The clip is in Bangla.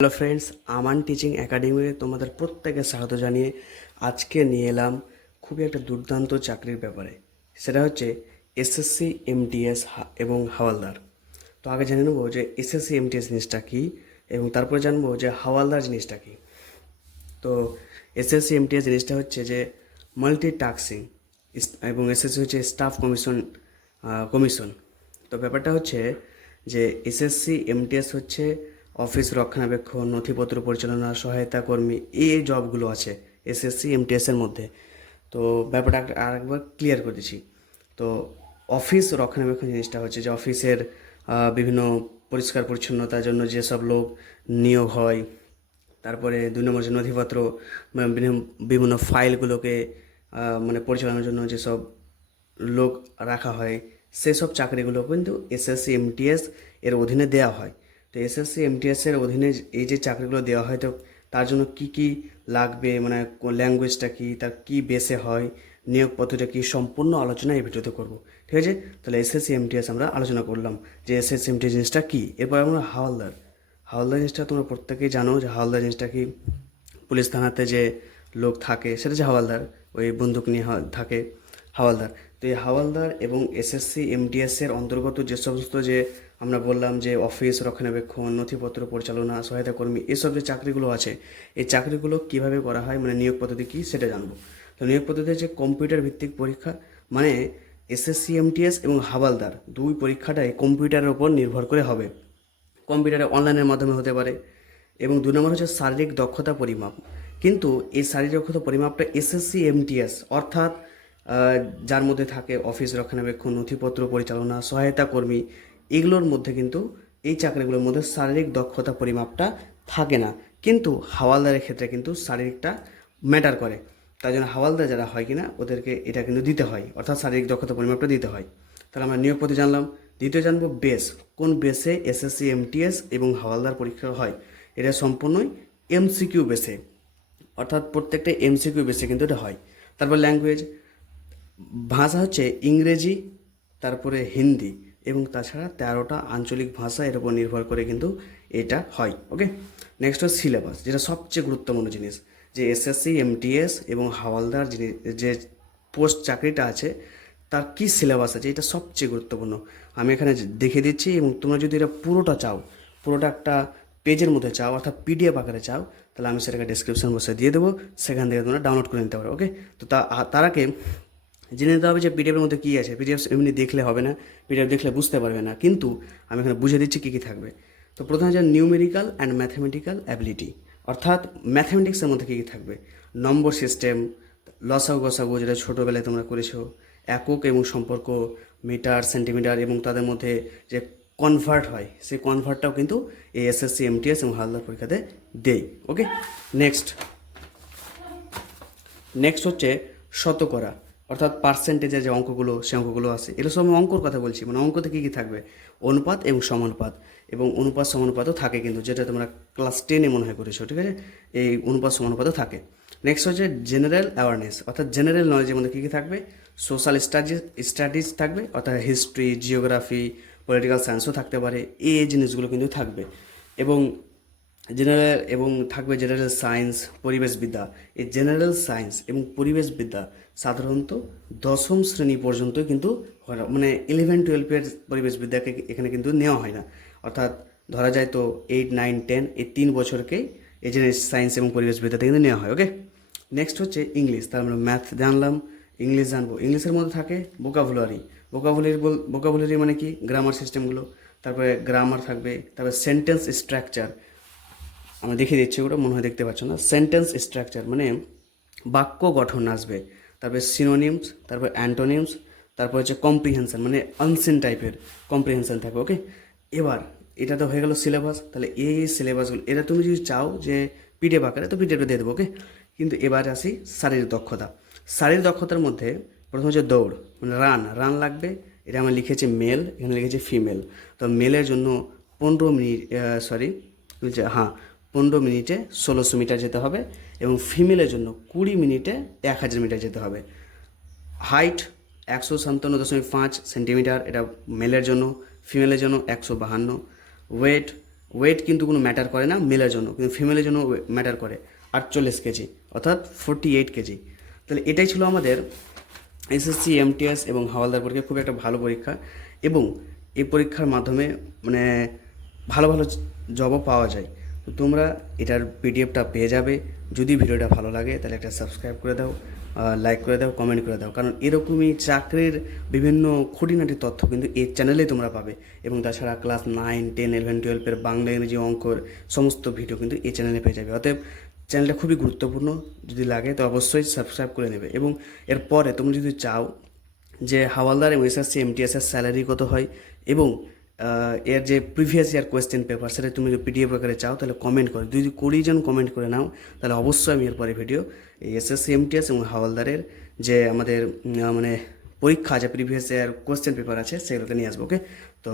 হ্যালো ফ্রেন্ডস, আমান টিচিং একাডেমিতে তোমাদের প্রত্যেকে স্বাগত জানিয়ে আজকে নিয়ে এলাম খুবই একটা দুর্দান্ত চাকরির ব্যাপারে। সেটা হচ্ছে এসএসসি এমটিএস এবং হাওয়ালদার। তো আগে জেনে নেব যে এসএসসি এমটিএস জিনিসটা কী এবং তারপরে জানব যে হাওয়ালদার জিনিসটা কী। তো এসএসসি এমটিএস জিনিসটা হচ্ছে যে মাল্টি টাস্কিং এবং এসএসসি হচ্ছে স্টাফ কমিশন কমিশন তো ব্যাপারটা হচ্ছে যে এসএসসি এমটিএস হচ্ছে অফিস রক্ষণাবেক্ষণ, নথিপত্র পরিচালনা, সহায়তা কর্মী, এই জবগুলো আছে, এসএসসি এমটিএসের মধ্যে। তো ব্যাপারটা আর- আরেকবার ক্লিয়ার করে দিচ্ছি। তো অফিস রক্ষণাবেক্ষণ জিনিসটা হচ্ছে যে অফিসের বিভিন্ন পরিষ্কার পরিচ্ছন্নতার জন্য যেসব লোক নিয়োগ হয়, তারপরে দুই নম্বর যে নথিপত্র বিভিন্ন- বিভিন্ন ফাইলগুলোকে মানে পরিচালনার জন্য যেসব লোক রাখা হয়, সেসব চাকরিগুলো কিন্তু এসএসসি, এমটিএস এর অধীনে দেওয়া হয়। তো এসএসসি এমটিএস এর অধীনে এই যে চাকরিগুলো দেওয়া হয়, তো তার জন্য কি কি লাগবে? মানে ল্যাঙ্গুয়েজটা কি? তার কি বেসে হয়? নিয়োগ পদ্ধতিটা কি? সম্পূর্ণ আলোচনা এই ভিডিওতে করব। ঠিক আছে? তাহলে এসএসসি এমটিএস আমরা আলোচনা করলাম যে এসএসসি এমটিএস জিনিসটা কী? এরপর আমরা হাওয়ালদার হাওলদার জিনিসটা তোমরা প্রত্যেকেই জানো যে হাওলদার জিনিসটা কি? পুলিশ থানাতে যে লোক থাকে, সেটা যে হাওয়ালদার ওই বন্দুক নিয়ে থাকে হাওয়ালদার তো এই হাওয়ালদার এবং এসএসসি এমটিএস এর অন্তর্গত যে সমস্ত যে আমরা বললাম যে অফিস, রক্ষণাবেক্ষণ, নথিপত্র পরিচালনা সহায়তা কর্মী এসব যে চাকরিগুলো আছে, এই চাকরিগুলো কীভাবে করা হয় মানে নিয়োগ পদ্ধতি কী সেটা জানব। তো নিয়োগ পদ্ধতি হচ্ছে কম্পিউটার ভিত্তিক পরীক্ষা মানে এসএসসি এমটিএস এবং হাওয়ালদার দুই পরীক্ষাটাই কম্পিউটারের ওপর নির্ভর করে হবে। কম্পিউটারে অনলাইনের মাধ্যমে হতে পারে এবং দু নম্বর হচ্ছে শারীরিক দক্ষতা পরিমাপ। কিন্তু এই শারীরিক দক্ষতা পরিমাপটা এসএসসি এমটিএস অর্থাৎ যার মধ্যে থাকে অফিস, রক্ষণাবেক্ষণ, নথিপত্র পরিচালনা সহায়তা কর্মী এগুলোর মধ্যে কিন্তু এই চাকরিগুলোর মধ্যে শারীরিক দক্ষতা পরিমাপটা থাকে না। কিন্তু হাওয়ালদারের ক্ষেত্রে কিন্তু শারীরিকটা ম্যাটার করে। তাই জন্য হাওয়ালদার যারা হয় কিনা, ওদেরকে এটা কিন্তু দিতে হয়। অর্থাৎ শারীরিক দক্ষতা পরিমাপটা দিতে হয়। তাহলে আমরা নিয়োগ পদ্ধতি জানলাম। দ্বিতীয় জানব বেস কোন বেসে এসএসসি এমটিএস এবং হাওয়ালদার পরীক্ষা হয়? এটা সম্পূর্ণই এমসিকিউ বেসে অর্থাৎ প্রত্যেকটা এমসিকিউ বেসে কিন্তু এটা হয়। তারপর ল্যাঙ্গুয়েজ ভাষা হচ্ছে ইংরেজি, তারপরে হিন্দি। এবং তাছাড়া তেরোটা আঞ্চলিক ভাষা এর উপর নির্ভর করে কিন্তু এটা হয় ওকে নেক্সট হচ্ছে সিলেবাস যেটা সবচেয়ে গুরুত্বপূর্ণ জিনিস। যে এসএসসি এমটিএস এবং হাওয়ালদার জিনিস যে পোস্ট চাকরিটা আছে, তার কি সিলেবাস আছে, এটা সবচেয়ে গুরুত্বপূর্ণ। আমি এখানে দেখে দিচ্ছি এবং তোমরা যদি এটা পুরোটা চাও, পুরোটা একটা পেজের মধ্যে চাও, অর্থাৎ পিডিএফ আকারে চাও, তাহলে আমি সেটাকে ডিসক্রিপশন বসে দিয়ে দেবো। সেখান থেকে তোমরা ডাউনলোড করে নিতে পারো ওকে তো, তার আগে জেনে নিতে হবে যে পিডিএফের মধ্যে কী আছে। পিডিএফ এমনি দেখলে হবে না পিডিএফ দেখলে বুঝতে পারবে না। কিন্তু আমি এখানে বুঝে দিচ্ছি কী কী থাকবে। তো প্রথমে হচ্ছে নিউমেরিক্যাল অ্যান্ড ম্যাথমেটিক্যাল অ্যাবিলিটি অর্থাৎ ম্যাথমেটিক্সের মধ্যে কী কী থাকবে? নম্বর সিস্টেম লসাগু গসাগু যেটা ছোটোবেলায় তোমরা করেছ, একক এবং সম্পর্ক মিটার সেন্টিমিটার এবং তাদের মধ্যে যে কনভার্ট হয়, সেই কনভার্টটাও কিন্তু এই এসএসসি এমটিএস এবং হালদার পরীক্ষাতে দেই ওকে নেক্সট নেক্সট হচ্ছে শতকরা। অর্থাৎ পার্সেন্টেজের যে অঙ্কগুলো, সে অঙ্কগুলো আছে, এগুলো সব আমি অঙ্কর কথা বলছি মানে অঙ্কতে কী কী থাকবে? অনুপাত এবং সমানুপাত। এবং অনুপাত, সমানুপাতও থাকে কিন্তু, যেটা তোমরা ক্লাস টেনে মনে হয় করেছ, ঠিক আছে? এই অনুপাত, সমানুপাতও থাকে। নেক্সট হচ্ছে জেনারেল অ্যাওয়ারনেস অর্থাৎ জেনারেল নলেজের মধ্যে কী কী থাকবে? সোশ্যাল স্টাডিজ স্টাডিজ থাকবে, অর্থাৎ হিস্ট্রি জিওগ্রাফি পলিটিক্যাল সায়েন্সও থাকতে পারে এই জিনিসগুলো কিন্তু থাকবে। এবং জেনারেল এবং থাকবে জেনারেল সায়েন্স পরিবেশবিদ্যা। এই জেনারেল সায়েন্স এবং পরিবেশবিদ্যা সাধারণত দশম শ্রেণি পর্যন্ত কিন্তু মানে ইলেভেন টুয়েলভের পরিবেশবিদ্যাকে এখানে কিন্তু নেওয়া হয় না। অর্থাৎ ধরা যায় তো এইট নাইন টেন এই তিন বছরকেই এই জেনারেল সায়েন্স এবং পরিবেশবিদ্যাতে কিন্তু নেওয়া হয় ওকে নেক্সট হচ্ছে ইংলিশ তার মানে ম্যাথ জানলাম ইংলিশ জানব। ইংলিশের মধ্যে থাকে বোকাবুলারি বোকাবুলারি বল বোকাবুলারি মানে কি? গ্রামার সিস্টেমগুলো তারপরে গ্রামার থাকবে, তারপরে সেন্টেন্স স্ট্রাকচার আমরা দেখিয়ে দিচ্ছি ওটা মনে হয় দেখতে পাচ্ছ না। সেন্টেন্স স্ট্রাকচার মানে বাক্য গঠন আসবে। তারপরে সিনোনিমস তারপর অ্যান্টোনিমস তারপর হচ্ছে কম্প্রিহেনশন মানে আনসিন টাইপের কম্প্রিহেনশন থাকবে ওকে এবার, এটা তো হয়ে গেল সিলেবাস তাহলে এই সিলেবাসগুলো এটা তুমি যদি চাও যে পিডিএফ আকারে, তো পিডিএফটা দিয়ে দেবো ওকে কিন্তু এবার আসি শারীরিক দক্ষতা। শারীরিক দক্ষতার মধ্যে প্রথম হচ্ছে দৌড় মানে রান। রান লাগবে, এটা আমার লিখেছে মেল এখানে লিখেছে ফিমেল তো মেলের জন্য পনেরো মিনিট সরি হ্যাঁ পনেরো মিনিটে ষোলোশো মিটার যেতে হবে এবং ফিমেলের জন্য কুড়ি মিনিটে এক হাজার মিটার যেতে হবে। হাইট একশো সাতান্ন দশমিক পাঁচ সেন্টিমিটার, এটা মেলের জন্য, ফিমেলের জন্য একশো বাহান্ন। ওয়েট ওয়েট কিন্তু কোনো ম্যাটার করে না মেলের জন্য, কিন্তু ফিমেলের জন্য ম্যাটার করে। আটচল্লিশ কেজি, অর্থাৎ ফোরটি এইট কেজি। তাহলে এটাই ছিল আমাদের এসএসসি, এমটিএস এবং হাওয়ালদার পরীক্ষা খুব একটা ভালো পরীক্ষা এবং এই পরীক্ষার মাধ্যমে মানে ভালো ভালো জবও পাওয়া যায়। তো তোমরা এটার পিডিএফটা পেয়ে যাবে। যদি ভিডিওটা ভালো লাগে, তাহলে একটা সাবস্ক্রাইব করে দাও লাইক করে দাও কমেন্ট করে দাও। কারণ এরকমই চাকরির বিভিন্ন খুঁটিনাটি তথ্য কিন্তু এই চ্যানেলেই তোমরা পাবে। এবং তাছাড়া ক্লাস নাইন টেন ইলেভেন টুয়েলভের বাংলা ইংরেজি অঙ্কর সমস্ত ভিডিও কিন্তু এই চ্যানেলে পেয়ে যাবে। অতএব চ্যানেলটা খুবই গুরুত্বপূর্ণ। যদি লাগে, তো অবশ্যই সাবস্ক্রাইব করে নেবে। এবং এরপরে তুমি যদি চাও যে হাওয়ালদার এবং এসএসসি এমটিএসের স্যালারি কত হয়, এবং এর যে প্রিভিয়াস ইয়ার কোয়েশ্চেন পেপার সেটা তুমি যদি পিডিএফ আকারে চাও, তাহলে কমেন্ট করো। যদি কুড়ি জন কমেন্ট করে নাও, তাহলে অবশ্যই আমি এরপরে ভিডিও এই এসএসসি এমটিএস এবং হাওয়ালদারের যে আমাদের মানে পরীক্ষা, যে প্রিভিয়াস ইয়ার কোয়েশ্চেন পেপার আছে সেগুলোকে নিয়ে আসব ওকে তো